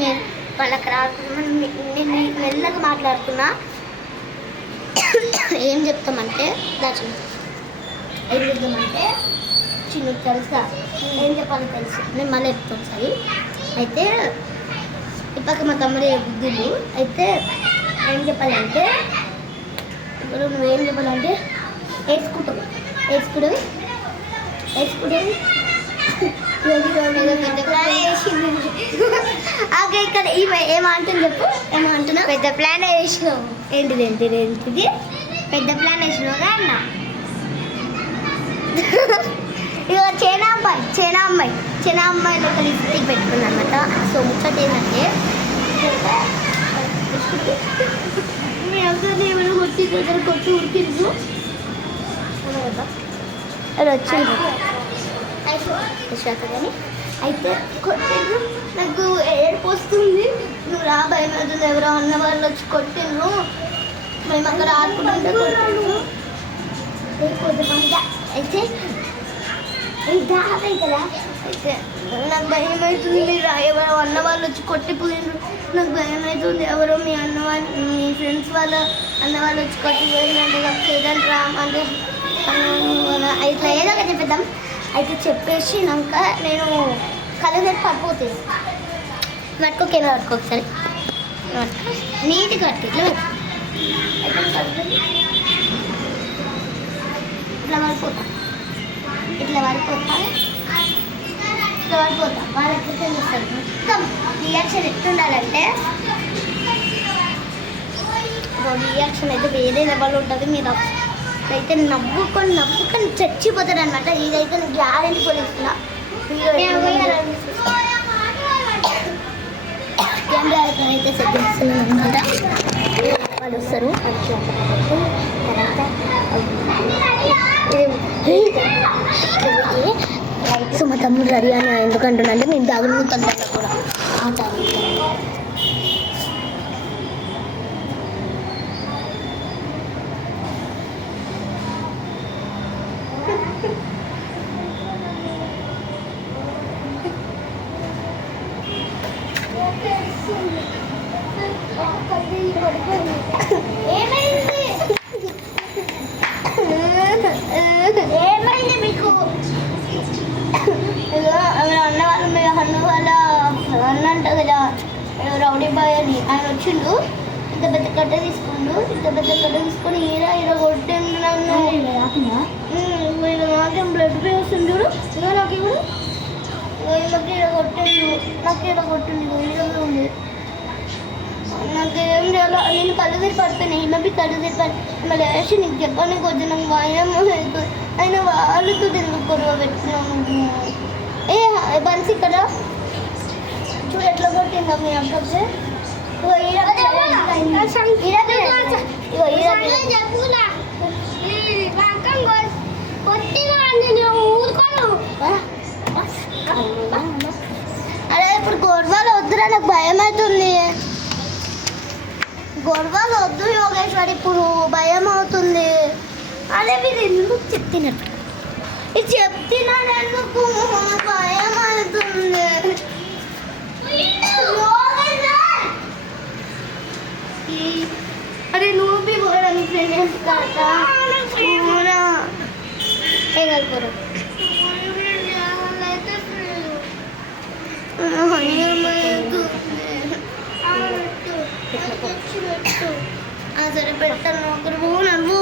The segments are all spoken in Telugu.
మీరు వాళ్ళకి రాకుండా నేను మెల్లగా మాట్లాడుతున్నా. ఏం చెప్తామంటే ఏం చెప్తామంటే చిన్న తెలుసా ఏం చెప్పాలో తెలుసు. నేను మళ్ళీ చెప్తాను సరే. అయితే ఇప్పటికి మా తమ్ముడు బుద్ధులు అయితే ఏం చెప్పాలంటే ఇప్పుడు నువ్వేం చెప్పాలంటే వేసుకుంటావు ఇక్కడ ఏమంటుంది చెప్పు. ఏమంటున్నా పెద్ద ప్లాన్ వేసినావు. ఏంటిది పెద్ద ప్లాన్ వేసినావుగా అన్న. ఇక చైనా అమ్మాయి ఒక లిప్స్టిక్ పెట్టుకుంది అనమాట. సో ముచ్చట ఏంటంటే మీ అందరినీ ఏమైనా కొట్టి ఉడికించు అది వచ్చింది కానీ అయితే కొట్టిండ్రు. నాకు ఏడుపు వస్తుంది. నువ్వు రా భయం అవుతుంది. ఎవరో అన్న వాళ్ళు వచ్చి కొట్టిండ్రు. మేము అక్కడ ఆడుకుంటుంటే అయితే కదా అయితే నాకు భయం అవుతుంది. ఎవరో అన్న వాళ్ళు వచ్చి కొట్టిపోయిండ్రు. నాకు భయం అవుతుంది. ఎవరో మీ అన్న వాళ్ళు మీ ఫ్రెండ్స్ వాళ్ళ అన్న వాళ్ళు వచ్చి కొట్టిపోయిందంటే చేద్దాం రా అంటే ఇట్లా ఏదో ఒక చెప్పేద్దాం. అయితే చెప్పేసి నాక నేను కళ్ళు దగ్గర పడిపోతుంది. పట్టుకోకేనా ఒకసారి నీట్గా కట్టి ఇట్లా పడిపోతా వాళ్ళకి తెలుస్తుంది మొత్తం రియాక్షన్ ఎట్లుండాలంటే రియాక్షన్ అయితే వేరే లెవెల్ ఉంటుంది. మీరు అయితే నవ్వుకొని చచ్చిపోతాడు అనమాట. ఇదైతే నేను గ్యారెంటీ పోలీసులా కెమెరా అయితే సెట్ చేస్తున్నాను అనమాట. వాళ్ళు వస్తారు సో మా తమ్ముడు రెడీ అని ఎందుకంటున్నాంటే నేను దాగుడుతాను కూడా ఏమైంది మీకు? అన్న వాళ్ళ అన్న అంట కదా రౌడీ బాయ్ అని ఆయన వచ్చిండు. ఇంత పెద్ద కట్ట తీసుకొని ఈడ కొట్టిండు నన్ను. నాకేం బ్లడ్ పే వస్తుంది చూడు. నాకు ఇప్పుడు ఈడ కొట్టిండు ఈరోజు ఉంది. నాకేం చేయాలో నేను కళ్ళు తిరిగి పడిపోయినా. ఈమె కళ్ళు తిరిగి మళ్ళీ వేసి నీకు చెప్పాను కొంచెం నాకు భయం అవుతుంది. అయినా వాళ్ళతో ఎందుకు గొడవ పెట్టుకున్నాను. ఏ బన్స్ ఇక్కడ చూడు ఎట్లా కొట్టిందా మీ అక్కకి. అరే ఇప్పుడు గొడవలు వద్దురా, నాకు భయం అవుతుంది. గొడవలు వద్దు యోగేశ్వరి, ఇప్పుడు భయం అవుతుంది. అదే మీరు ఎందుకు చెప్తున్నట్టు ఇది చెప్తున్నాను ఎందుకు భయం అవుతుంది. అరే నువ్వు కూడా నీ ఫ్రెండ్స్ కదా కూడా ఏం కలుపురు సరే పెడతాను ఒకరు నవ్వు.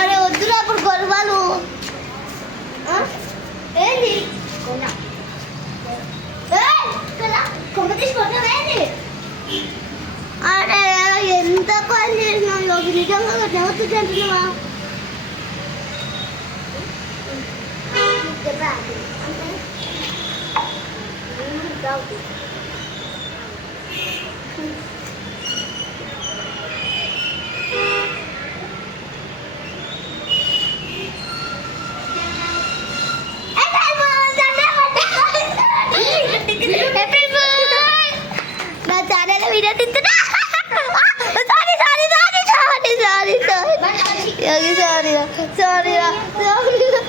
అరే వద్దురా అప్పుడు గొడవలు. ఏంటి కొమ్మ తీసుకుంటావేంటి? అరే ఎంత పని చేసినావు నిజంగా నవ్వుతుంది అంటున్నావా? నా ఛానల్ వీడియో తింటున్నా. యోగి సారీరా సారీరా సారీరా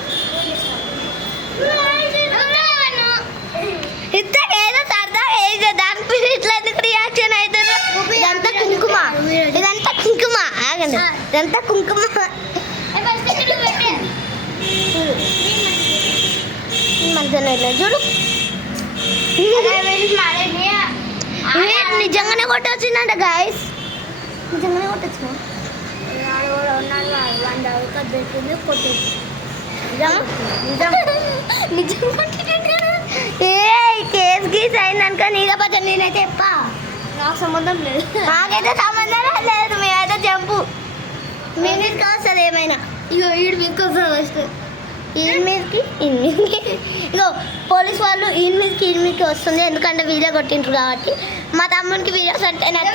ఇంతకు ఏదో సరదా ఏదో దానికి ఇట్లా ఎందుకు రియాక్షన్ అవుతుంది. ఇదంతా కుంకుమ ఇదంతా కుంకుమ ఆగండి ఇదంతా కుంకుమ మంచిగా చూడు నిజంగానే కొట్టొచ్చిందంట గాయస్ నిజంగానే కొట్టొచ్చిన కేసు గీస్ అయిందనుకో నీద పచ్చ నేనైతే చెప్పా నాకు సంబంధం లేదు నాకైతే సంబంధం లేదు మేమైతే జంపు మీ మీదకి వస్తుంది ఏమైనా ఇగో ఈడు మీదకి వస్తుంది ఫస్ట్ ఈయన మీదకి ఇగో పోలీస్ వాళ్ళు ఈయన మీదకి వస్తుంది ఎందుకంటే వీడియో కొట్టిండ్రు కాబట్టి మా తమ్మునికి వీడియోస్ అంటే నాకు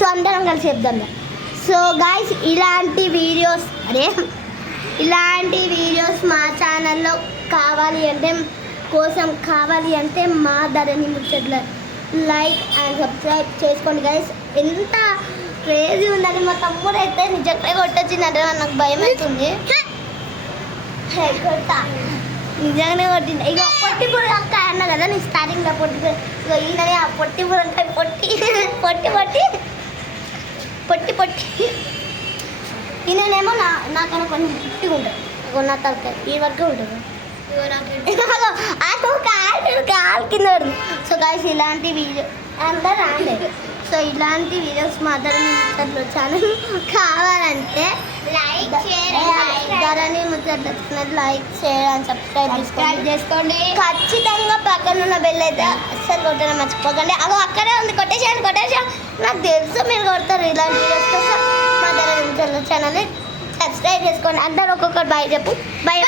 సో అందరం కలిసి చెప్దాం. సో గాయస్ ఇలాంటి వీడియోస్ మా ఛానల్లో కావాలి అంటే మా ధరణి ముచ్చట్ల లైక్ అండ్ సబ్స్క్రైబ్ చేసుకోండి గాయస్. ఎంత క్రేజీ ఉందని మా తమ్ముడు అయితే నిజంగా కొట్టొచ్చిందంటే నాకు భయం అవుతుంది. కొడతా నిజంగానే కొట్టింది. ఇక పొట్టి పురంకాయ అన్నా కదా నేను స్టార్టింగ్లో పొట్టి ఇక ఈయననే ఆ పొట్టి పురంకాయ పొట్టి ఈయనేమో నాకన్నా కొంచెం పుట్టిగా ఉంటుంది నా తలకాయ ఈ వరకు ఉంటుంది కాలు కింద పడుతుంది. సో గాయస్ ఇలాంటి వీడియో అందరూ రాలేదు. సో ఇలాంటి వీడియోస్ మాత్రం ముచ్చట్లు ఛానల్ కావాలంటే ధరణి ముచ్చట్లు లైక్ షేర్ అండ్ సబ్స్క్రైబ్ చేసుకోండి. ఖచ్చితంగా పక్కన ఉన్న బెల్ అయితే అస్సలు కొట్టడం మర్చిపోకండి. అక్కడే ఉంది కొట్టేసాను నాకు తెలుసు మీరు కొడతారు. ఇలాంటి వీడియోస్ కోసం మా ధరణి ముచ్చట్లు ఛానల్ని సబ్స్క్రైబ్ చేసుకోండి. అందరూ ఒక్కొక్కటి బాయ్ చెప్పు. బాయ్.